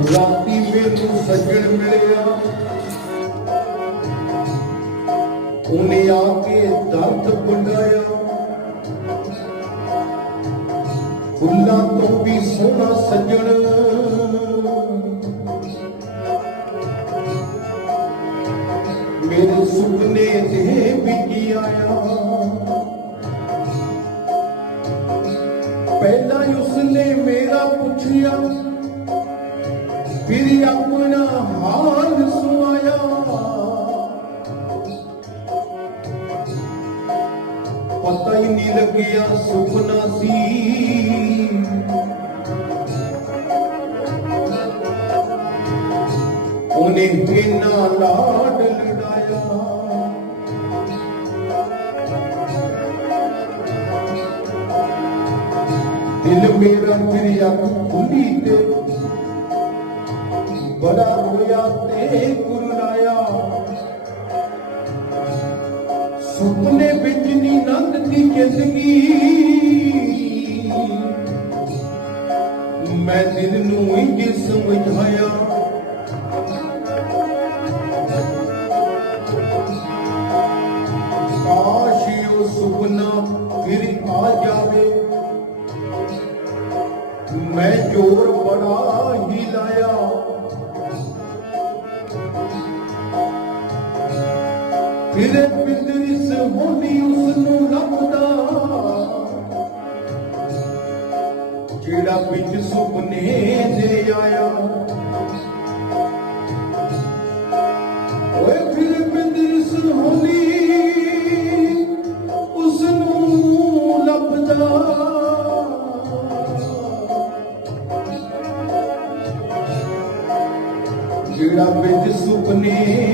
ਰਾਤੀ ਮੈਨੂੰ ਸੱਜਣ ਮਿਲਿਆ। ਉਹਨੇ ਆ ਕੇ ਦਰਦ ਵੰਡਾਇਆ ਫੁੱਲਾਂ ਤੋਂ ਵੀ ਸੋਹਣਾ ਸੱਜਣ। ਮੇਰੇ ਸੁਪਨੇ ਦੇ ਵਿੱਚ ਆਇਆ। ਪਹਿਲਾਂ ਉਸਨੇ ਮੇਰਾ ਪੁੱਛਿਆ। ਫਿਰ ਆਪਣਾ ਹਾਲ ਸੁਆਇਆ। ਪਤਾ ਹੀ ਨਹੀਂ ਲੱਗਿਆ ਸੁਪਨਾ ਸੀ। ਉਹਨੇ ਕਿੰਨਾ ਲਾਡ ਲੜਾਇਆ। ਦਿਲ ਮੇਰਾ ਫਿਰ ਅੱਖ ਖੁੱਲੀ ਤੇ ਬੜਾ ਰੋਇਆ ਤੇ ਕੁਰਲਾਇਆ ਸੁਪਨੇ ਵਿੱਚ ਨੀ ਨੰਦ ਦੀ ਜ਼ਿੰਦਗੀ। ਮੈਂ ਦਿਲ ਨੂੰ ਇੰਜ ਸਮਝਾਇਆ। ਕਾਸ਼ ਉਹ ਸੁਪਨਾ ਫਿਰ ਆ ਜਾਵੇ। ਮੈਂ ਜੋਰ ਫਿਰ ਬਿੰਦਰਿਸ ਹੋਣੀ ਉਸ ਨੂੰ ਲੱਭਦਾ। ਜਿਹੜਾ ਵਿੱਚ ਸੁਪਨੇ ਦੇ ਆਇਆ। ਓਏ ਫਿਰ ਬਿੰਦਰਿਸ ਹੋਣੀ ਉਸ ਨੂੰ ਲੱਭਦਾ। ਜਿਹੜਾ ਵਿੱਚ ਸੁਪਨੇ